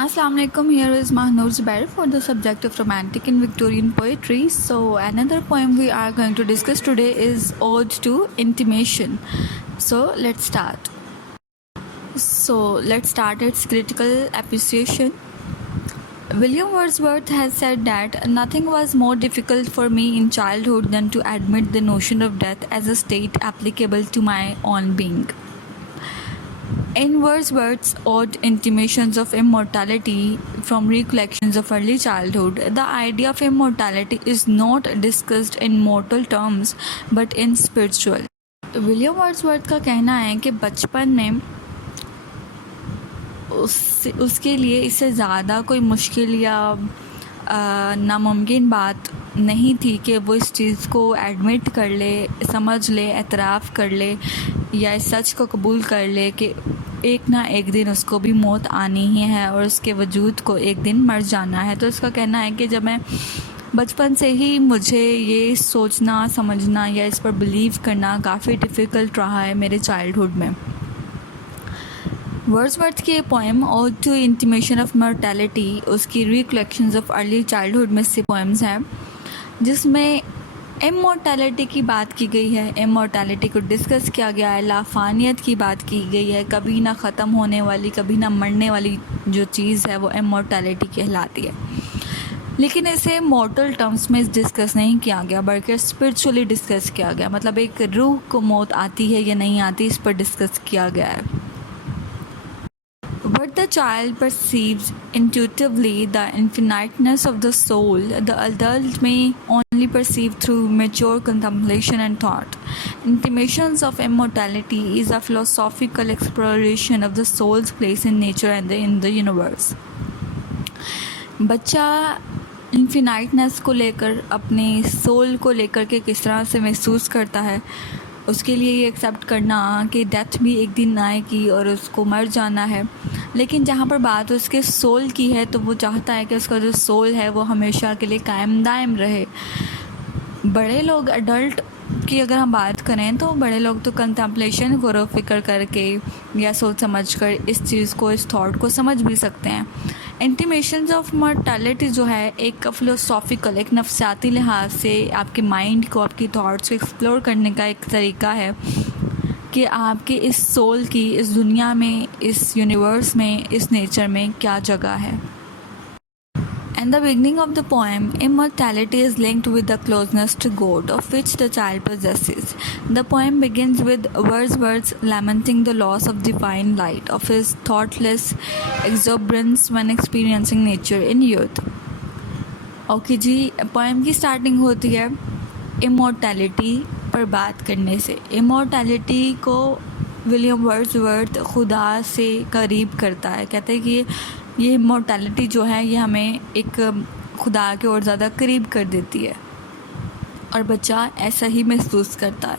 Assalamu alaikum. Here is Mahnur Zubair for the subject of romantic and Victorian poetry. So another poem we are going to discuss today is Ode to Intimation. So let's start. Its critical appreciation. William Wordsworth has said that nothing was more difficult for me in childhood than to admit the notion of death as a state applicable to my own being. In Wordsworth's odd intimations of immortality from recollections of early childhood, the idea of immortality is not discussed in mortal terms but in spiritual. William Wordsworth का कहना है कि बचपन में उसके लिए इससे ज़्यादा कोई मुश्किल या नामुमकिन बात नहीं थी कि वो इस चीज़ को एडमिट कर ले, समझ ले, एतराफ़ कर ले या इस सच को कबूल कर ले कि एक ना एक दिन उसको भी मौत आनी ही है और उसके वजूद को एक दिन मर जाना है। तो उसका कहना है कि जब मैं बचपन से ही मुझे ये सोचना, समझना या इस पर बिलीव करना काफ़ी डिफ़िकल्ट रहा है मेरे चाइल्डहुड में। वर्ड्सवर्थ की poem ode to intimation of mortality उसकी रिकलेक्शंस ऑफ अर्ली चाइल्डहुड में से पोएम्स हैं जिसमें इमॉर्टैलिटी की बात की गई है, इमॉर्टैलिटी को डिस्कस किया गया है, लाफानियत की बात की गई है, कभी ना ख़त्म होने वाली, कभी ना मरने वाली जो चीज़ है वो इमॉर्टैलिटी कहलाती है। लेकिन इसे मॉर्टल टर्म्स में डिस्कस नहीं किया गया बल्कि स्पिरिचुअली डिस्कस किया गया, मतलब एक रूह को मौत आती है या नहीं आती इस पर डिस्कस किया गया है। What the child perceives intuitively, the infiniteness of the soul, the adult may only perceive through mature contemplation and thought. Intimations of immortality is a philosophical exploration of the soul's place in nature and in the universe. बच्चा इन्फिनाइटनेस को लेकर, अपने soul को लेकर के किस तरह से महसूस करता है, उसके लिए ये एक्सेप्ट करना कि डेथ भी एक दिन आएगी और उसको मर जाना है। लेकिन जहाँ पर बात उसके सोल की है तो वो चाहता है कि उसका जो सोल है वो हमेशा के लिए कायम दायम रहे। बड़े लोग, एडल्ट की अगर हम बात करें तो बड़े लोग तो कंटेम्पलेशन, गौर फिक्र करके या सोच समझ कर इस चीज़ को, इस थॉट को समझ भी सकते हैं। इंटिमेशंस ऑफ मॉर्टैलिटी जो है एक फ़िलोसॉफ़िकल, एक नफ्सियाती लिहाज से आपके माइंड को, आपकी थॉट्स को एक्सप्लोर करने का एक तरीका है कि आपके इस सोल की, इस दुनिया में, इस यूनिवर्स में, इस नेचर में क्या जगह है। In the beginning of the poem, immortality is linked with the closeness to God, of which the child possesses. The poem begins with Wordsworth lamenting the loss of divine light, of his thoughtless exuberance when experiencing nature in youth. Okay जी, poem की starting होती है immortality पर बात करने से। Immortality को William Wordsworth खुदा से करीब करता है, कहते हैं कि ये इमॉर्टैलिटी जो है ये हमें एक खुदा के और ज़्यादा करीब कर देती है और बच्चा ऐसा ही महसूस करता है।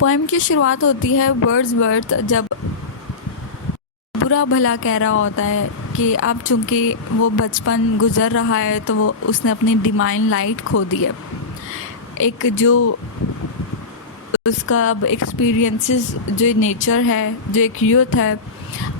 पोएम की शुरुआत होती है वर्ड्सवर्थ जब बुरा भला कह रहा होता है कि अब चूँकि वो बचपन गुज़र रहा है तो वो उसने अपनी डिवाइन लाइट खो दी है। एक जो उसका अब एक्सपीरियंसेस, जो नेचर है, जो एक यूथ है,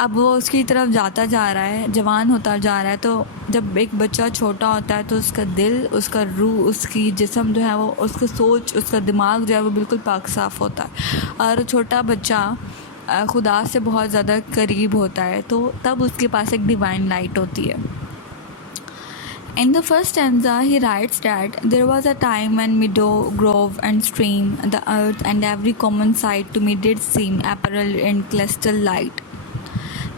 अब वो उसकी तरफ जाता जा रहा है, जवान होता जा रहा है। तो जब एक बच्चा छोटा होता है तो उसका दिल, उसका रूह, उसकी जिस्म जो है वो, उसका सोच, उसका दिमाग जो है वो बिल्कुल पाक साफ़ होता है और छोटा बच्चा खुदा से बहुत ज़्यादा करीब होता है, तो तब उसके पास एक डिवाइन लाइट होती है। In the first stanza, he writes that there was a time when meadow, grove, and stream, the earth, and every common sight to me did seem apparelled in celestial light.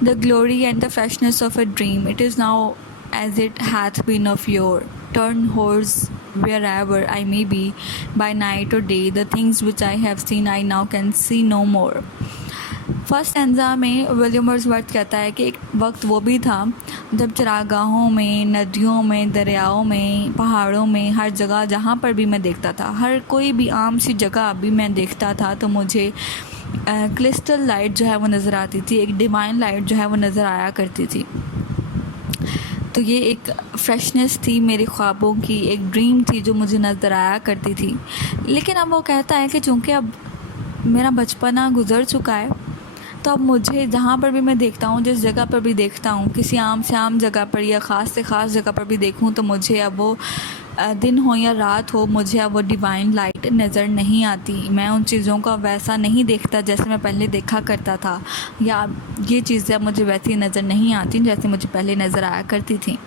The glory and the freshness of a dream, it is now as it hath been of yore. Turn horse wherever I may be, by night or day, the things which I have seen I now can see no more. First stanza में William Wordsworth कहता है कि एक वक्त वो भी था जब चरागाहों में, नदियों में, दरियाओं में, पहाड़ों में, हर जगह जहाँ पर भी मैं देखता था, हर कोई भी आम सी जगह भी मैं देखता था तो मुझे क्रिस्टल लाइट जो है वो नज़र आती थी, एक डिवाइन लाइट जो है वो नज़र आया करती थी। तो ये एक फ्रेशनेस थी मेरे ख्वाबों की, एक ड्रीम थी जो मुझे नज़र आया करती थी। लेकिन अब वो कहता है कि चूँकि अब मेरा बचपना गुज़र चुका है तो अब मुझे जहाँ पर भी मैं देखता हूँ, जिस जगह पर भी देखता हूँ, किसी आम से आम जगह पर या ख़ास से ख़ास जगह पर भी देखूँ, तो मुझे अब वो दिन हो या रात हो, मुझे अब वो डिवाइन लाइट नज़र नहीं आती। मैं उन चीज़ों को वैसा नहीं देखता जैसे मैं पहले देखा करता था, या ये चीज़ें अब मुझे वैसी नज़र नहीं आती जैसे मुझे पहले नज़र आया करती थी।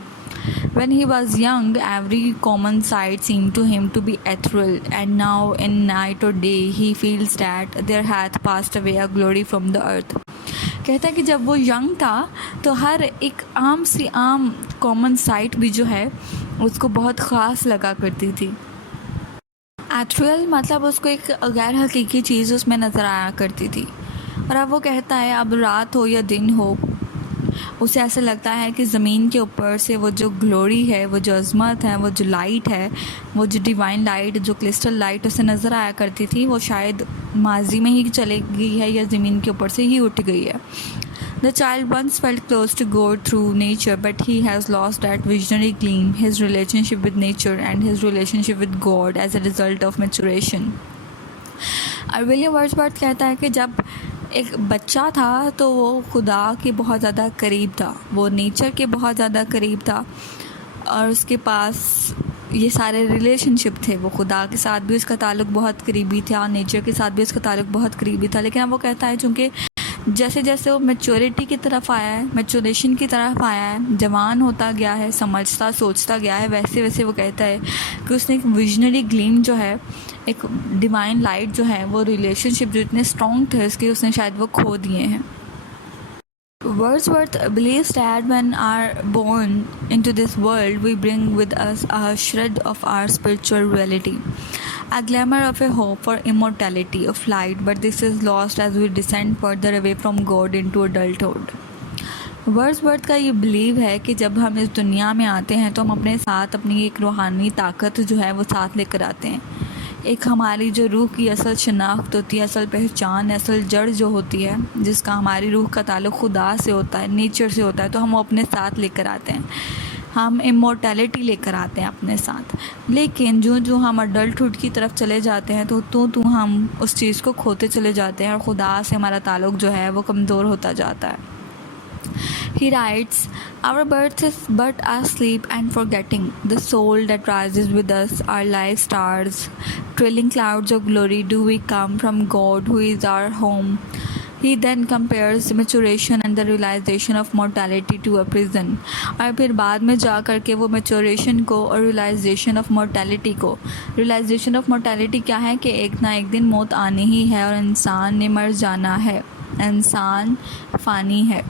When he was young, every common sight seemed to him to be ethereal, and now in night or day he feels that there hath passed away a glory from the earth. कहता है कि जब वो young था तो हर एक आम सी आम कॉमन साइट भी जो है उसको बहुत ख़ास लगा करती थी। एथरियल मतलब उसको एक गैर हकीकी चीज़ उसमें नज़र आया करती थी। और अब वो कहता है अब रात हो या दिन हो, उसे ऐसा लगता है कि ज़मीन के ऊपर से वो जो ग्लोरी है, वो जो अज़मत है, वो जो लाइट है, वो जो डिवाइन लाइट, जो क्रिस्टल लाइट उसे नज़र आया करती थी, वो शायद माजी में ही चली गई है या ज़मीन के ऊपर से ही उठ गई है। The child once felt close to God through nature, but he has lost that visionary gleam, his relationship with nature and his relationship with God as a result of maturation. और विलियम वर्ड्सवर्थ कहता है कि जब एक बच्चा था तो वो खुदा के बहुत ज़्यादा करीब था, वो नेचर के बहुत ज़्यादा करीब था, और उसके पास ये सारे रिलेशनशिप थे। वो खुदा के साथ भी उसका ताल्लुक़ बहुत करीबी था, नेचर के साथ भी उसका ताल्लुक़ बहुत करीबी था। लेकिन अब वो कहता है चूँकि जैसे जैसे वो मैच्योरिटी की तरफ आया है, मैच्योरेशन की तरफ आया है, जवान होता गया है, समझता सोचता गया है, वैसे वैसे वो कहता है कि उसने एक विजनरी ग्लीम जो है, एक डिवाइन लाइट जो है, वो रिलेशनशिप जो इतने स्ट्रॉन्ग थे उसके, उसने शायद वो खो दिए हैं। Wordsworth believes that when are born into this world, we bring with us a shred of our spiritual reality, a glimmer of a hope for immortality of light, but this is lost as we descend further away from God into adulthood. Wordsworth का ये believe है कि जब हम इस दुनिया में आते हैं तो हम अपने साथ अपनी एक रूहानी ताकत जो है वो साथ लेकर आते हैं। एक हमारी जो रूह की असल शनाख्त होती है, असल पहचान, असल जड़ जो होती है, जिसका हमारी रूह का ताल्लुक़ खुदा से होता है, नेचर से होता है, तो हम वो अपने साथ लेकर आते हैं। हम इमोर्टैलिटी लेकर आते हैं अपने साथ। लेकिन जो हम अडल्टहुड की तरफ चले जाते हैं तो हम उस चीज़ को खोते चले जाते हैं और खुदा से हमारा ताल्लुक़ जो है वो कमज़ोर होता जाता है। He writes, our birth is but our sleep and forgetting, the soul that rises with us, our life stars, trailing clouds of glory, do we come from God who is our home. He then compares maturation and the realization of mortality to a prison. और फिर बाद में जा कर के वो maturation को और realization of mortality को, realization of mortality क्या है कि एक ना एक दिन मौत आनी ही है और इंसान ने मर जाना है, इंसान फ़ानी है,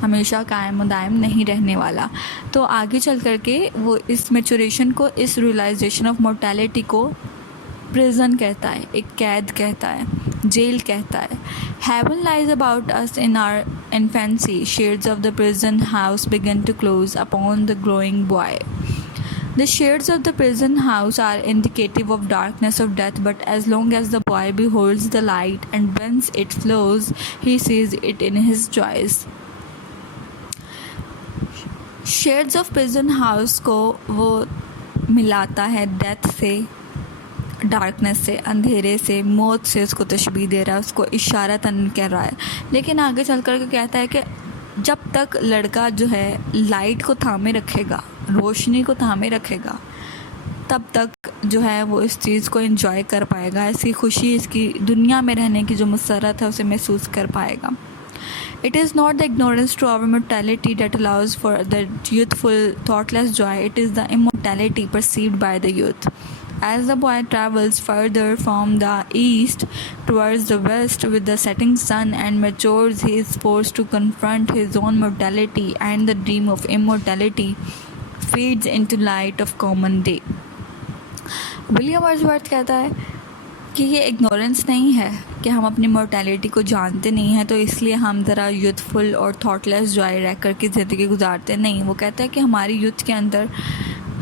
हमेशा कायम दायम नहीं रहने वाला। तो आगे चल कर के वो इस मैच्योरेशन को, इस रियलाइजेशन ऑफ मोर्टेलिटी को प्रिजन कहता है, एक कैद कहता है, जेल कहता है। Heaven lies about us in our infancy, shades of the prison house begin to close upon the growing boy. The shades of the prison house are indicative of darkness of death, but as long as the boy beholds the light and whence it flows, he sees it in his joys. Shades of prison house को वो मिलाता है death से, darkness से, अंधेरे से, मौत से उसको तशबीह दे रहा है, उसको इशारतन कह रहा है। लेकिन आगे चल कर के कहता है कि जब तक लड़का जो है लाइट को थामे रखेगा, रोशनी को थामे रखेगा, तब तक जो है वो इस चीज़ को एंजॉय कर पाएगा, इसकी खुशी, इसकी दुनिया में रहने की जो मसरत है उसे महसूस कर पाएगा। It is not the ignorance to our mortality that allows for the youthful, thoughtless joy. It is the immortality perceived by the youth. As the boy travels further from the east towards the west with the setting sun and matures, he is forced to confront his own mortality, and the dream of immortality fades into light of common day. William Wordsworth कहता है कि ये ignorance नहीं है कि हम अपनी mortality को जानते नहीं हैं तो इसलिए हम ज़रा यूथफुल और थॉटलेस जॉय रह कर के ज़िंदगी गुजारते नहीं। वो कहता है कि हमारी यूथ के अंदर,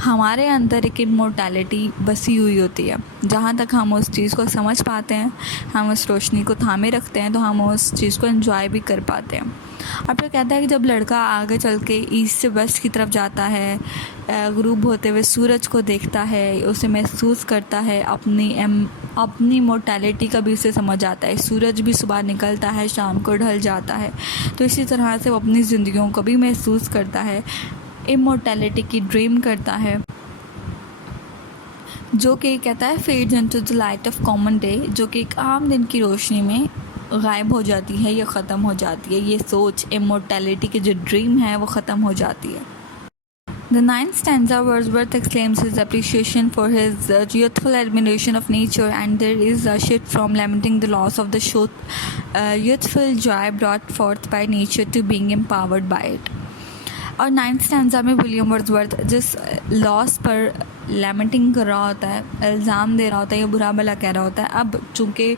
हमारे अंदर एक इमोर्टैलिटी बसी हुई होती है। जहाँ तक हम उस चीज़ को समझ पाते हैं, हम उस रोशनी को थामे रखते हैं, तो हम उस चीज़ को एंजॉय भी कर पाते हैं। और फिर कहता है कि जब लड़का आगे चल के ईस्ट से वेस्ट की तरफ जाता है, गुरूब होते हुए सूरज को देखता है, उसे महसूस करता है, अपनी अपनी मोर्टैलिटी का भी उसे समझ आता है। सूरज भी सुबह निकलता है, शाम को ढल जाता है, तो इसी तरह से वो अपनी ज़िंदगियों को भी महसूस करता है, इमोर्टैलिटी की ड्रीम करता है, जो कि कहता है fades into the light of common day, जो कि एक आम दिन की रोशनी में गायब हो जाती है या ख़त्म हो जाती है। ये सोच, इमोर्टैलिटी की जो ड्रीम है वो ख़त्म हो जाती है। The ninth stanza, Wordsworth exclaims his appreciation for his youthful admiration of nature, and there is a shift from lamenting the loss of the youthful joy brought forth by nature to being empowered by it. और ninth stanza में William Wordsworth जिस loss पर lamenting कर रहा होता है, इल्ज़ाम दे रहा होता है या बुरा भला कह रहा होता है, अब चूँकि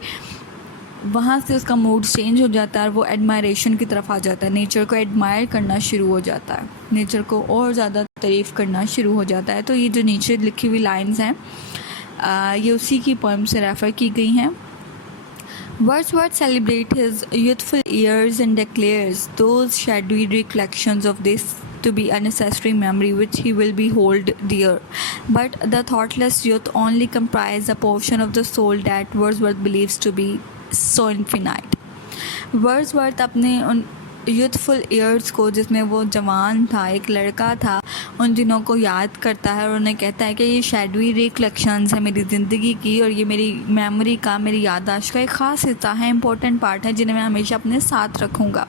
वहाँ से उसका मूड चेंज हो जाता है और वो एडमायरेशन की तरफ आ जाता है, नेचर को एडमायर करना शुरू हो जाता है, नेचर को और ज़्यादा तारीफ़ करना शुरू हो जाता है। तो ये जो नीचे लिखी हुई लाइंस हैं ये उसी की पोएम से रेफ़र की गई हैं। Wordsworth celebrates his youthful years and declares those shadowy recollections of this to be a necessary memory which he will behold dear. But the thoughtless youth only comprise a portion of the soul that Wordsworth believes to be so infinite. Wordsworth अपने उन youthful years को, जिसमें वो जवान था, एक लड़का था, उन दिनों को याद करता है और उन्हें कहता है कि ये शैडवी रिकलेक्शंस है मेरी ज़िंदगी की और ये मेरी मेमोरी का, मेरी याददाश्त का एक ख़ास हिस्सा है, इंपॉर्टेंट पार्ट है, जिन्हें मैं हमेशा अपने साथ रखूँगा।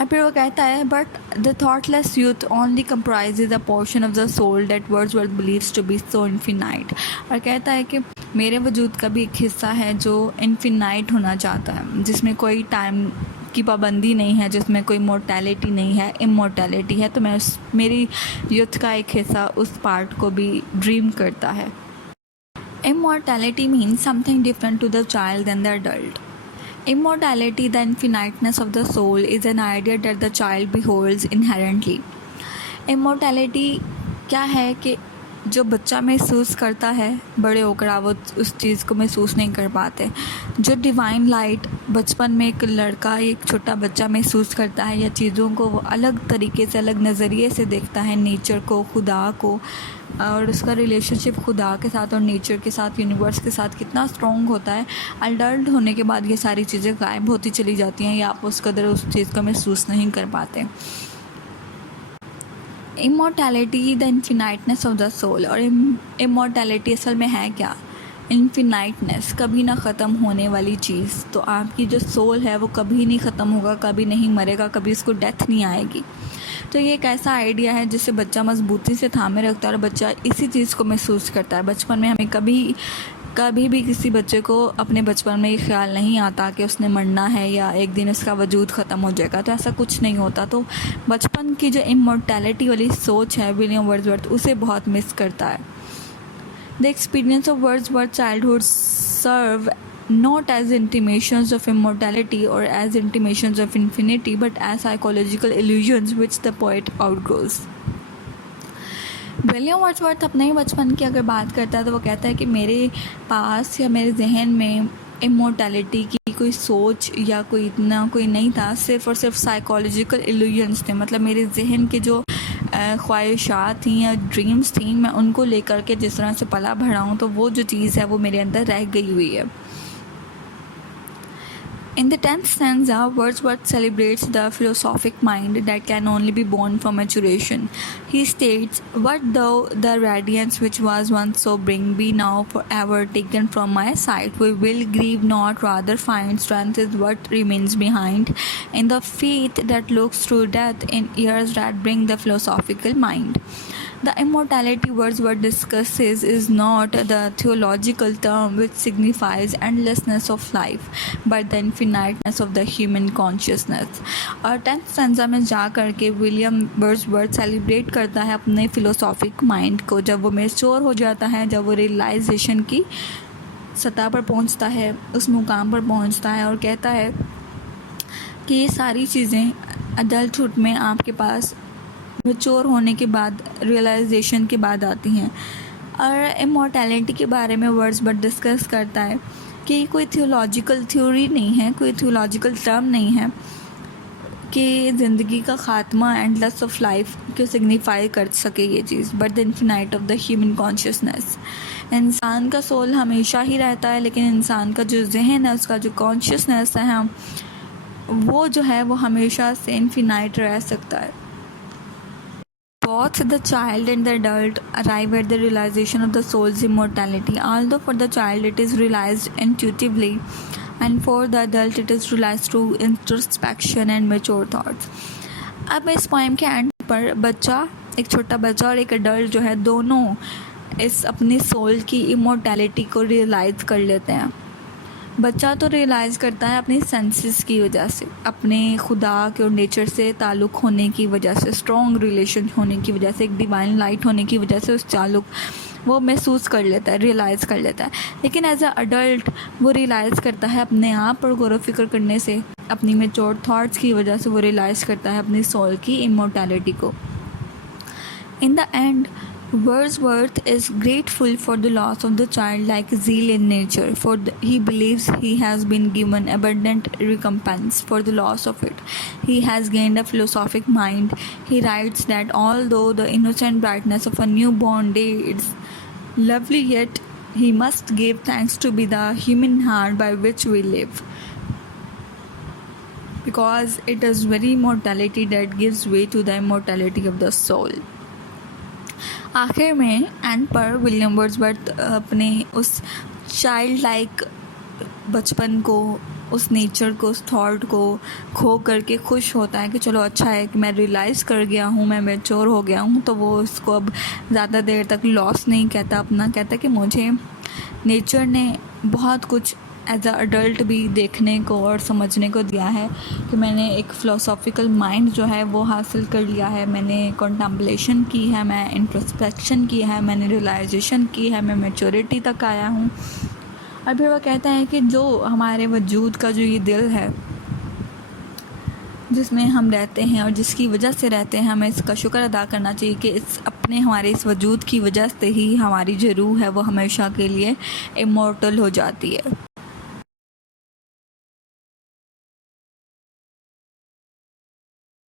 और फिर वो कहता है but the thoughtless youth only comprises a portion of the soul that Wordsworth believes to be so infinite. और कहता है कि मेरे वजूद का भी एक हिस्सा है जो इन्फिनाइट होना चाहता है, जिसमें कोई टाइम की पाबंदी नहीं है, जिसमें कोई मोर्टैलिटी नहीं है, इमोर्टैलिटी है। तो मैं मेरी यूथ का एक हिस्सा उस पार्ट को भी ड्रीम करता है। Immortality means something different to the child than the adult. Immortality, the infiniteness of the soul, is an idea that the child beholds inherently. Immortality क्या है कि जो बच्चा महसूस करता है, बड़े होकर वो उस चीज़ को महसूस नहीं कर पाते। जो डिवाइन लाइट बचपन में एक लड़का, एक छोटा बच्चा महसूस करता है, या चीज़ों को वो अलग तरीके से, अलग नज़रिए से देखता है, नेचर को, खुदा को, और उसका रिलेशनशिप खुदा के साथ और नेचर के साथ, यूनिवर्स के साथ कितना स्ट्रॉन्ग होता है। अडल्ट होने के बाद ये सारी चीज़ें गायब होती चली जाती हैं या आप उस कदर उस चीज़ को महसूस नहीं कर पाते। Immortality, the infiniteness of the soul. और इमोर्टैलिटी असल में है क्या? इन्फिनाइटनेस, कभी ना ख़त्म होने वाली चीज़। तो आपकी जो सोल है वो कभी नहीं ख़त्म होगा, कभी नहीं मरेगा, कभी उसको डेथ नहीं आएगी। तो ये एक ऐसा आइडिया है जिसे बच्चा मजबूती से थामे रखता है और बच्चा इसी चीज़ को महसूस करता है। बचपन में हमें कभी भी किसी बच्चे को अपने बचपन में ये ख्याल नहीं आता कि उसने मरना है या एक दिन उसका वजूद ख़त्म हो जाएगा, तो ऐसा कुछ नहीं होता। तो बचपन की जो इमोर्टैलिटी वाली सोच है विलियम वर्ड्सवर्थ उसे बहुत मिस करता है। The experience of Wordsworth childhood serve not as intimations of immortality or as intimations of infinity, but as psychological illusions which the poet outgrows. William Wordsworth अपने ही बचपन की अगर बात करता है तो वो कहता है कि मेरे पास या मेरे जहन में इमोर्टैलिटी की कोई सोच या कोई इतना कोई नहीं था, सिर्फ़ और सिर्फ साइकोलॉजिकल इल्यूजन्स थे। मतलब मेरे जहन के जो ख्वाहिशात थी या ड्रीम्स थी, मैं उनको लेकर के जिस तरह से पला भरा हूँ, तो वो जो चीज़ है वो मेरे अंदर रह गई हुई है। In the 10th stanza, Wordsworth celebrates the philosophic mind that can only be born from maturation. He states, "What though the radiance which was once so bring be now forever taken from my sight? We will grieve not, rather find strength is what remains behind, in the faith that looks through death, in years that bring the philosophical mind." The immortality Wordsworth discusses is not the theological term which signifies endlessness of life, but the infiniteness of the human consciousness. और 10th stanza में जा कर के William Wordsworth celebrate करता है अपने philosophic mind को, जब वो मैच्योर हो जाता है, जब वो रियलाइजेशन की सतह पर पहुंचता है, उस मुकाम पर पहुंचता है और कहता है कि ये सारी चीज़ें अडल्टहुड में आपके पास मैच्योर होने के बाद, रियलाइजेशन के बाद आती हैं। और इमोर्टैलिटी के बारे में वर्ड्सवर्थ डिस्कस करता है कि कोई थियोलॉजिकल थ्योरी नहीं है, कोई थियोलॉजिकल टर्म नहीं है कि ज़िंदगी का ख़ात्मा एंड लॉस ऑफ लाइफ को सिग्निफाई कर सके ये चीज़, but the infinite of the human consciousness. इंसान का सोल हमेशा ही रहता है, लेकिन इंसान का जो जहन है, उसका जो कॉन्शियसनेस है, वो जो है वो हमेशा से इन्फिनाइट रह सकता है। Both the child and the adult arrive at the realization of the soul's immortality. Although for the child it is realized intuitively, and for the adult it is realized through introspection and mature thoughts. अब इस poem के and पर बच्चा, एक छोटा बच्चा और एक अडल्ट जो है, दोनों इस अपनी सोल की इमोर्टैलिटी को रियलाइज़ कर लेते हैं। बच्चा तो रियलाइज़ करता है अपनी सेंसेस की वजह से, अपने खुदा के और नेचर से ताल्लुक़ होने की वजह से, स्ट्रॉन्ग रिलेशन होने की वजह से, एक डिवाइन लाइट होने की वजह से उस ताल्लुक़ वो महसूस कर लेता है, रियलाइज़ कर लेता है। लेकिन एज अ अडल्ट वो रियलाइज़ करता है अपने आप पर गौर व फिक्र करने से, अपनी मेच्योर थॉट्स की वजह से वो रियलाइज़ करता है अपनी सोल की इमोर्टैलिटी को। In the end Wordsworth is grateful for the loss of the childlike zeal in nature, for he believes he has been given abundant recompense for the loss of it. He has gained a philosophic mind. He writes that although the innocent brightness of a newborn day is lovely, yet he must give thanks to be the human heart by which we live, because it is very mortality that gives way to the immortality of the soul. आखिर में and पर William Wordsworth अपने उस child like बचपन को, उस nature को, उस थॉट को खो करके खुश होता है कि चलो अच्छा है कि मैं रियलाइज़ कर गया हूँ, मैं मैच्योर हो गया हूँ। तो वो उसको अब ज़्यादा देर तक लॉस नहीं कहता अपना, कहता कि मुझे नेचर ने बहुत कुछ एज अ अडल्ट भी देखने को और समझने को दिया है, कि मैंने एक फ़िलोसॉफिकल माइंड जो है वो हासिल कर लिया है, मैंने कॉन्टेम्पलेशन की है, मैं इंट्रोस्पेक्शन की है, मैंने रियलाइजेशन की है, मैं मैच्योरिटी तक आया हूँ। और फिर वह कहता है कि जो हमारे वजूद का जो ये दिल है जिसमें हम रहते हैं और जिसकी वजह से रहते हैं, हमें इसका शुक्र अदा करना चाहिए कि हमारे इस वजूद की वजह से ही हमारी जो रूह है वो हमेशा के लिए इमॉर्टल हो जाती है।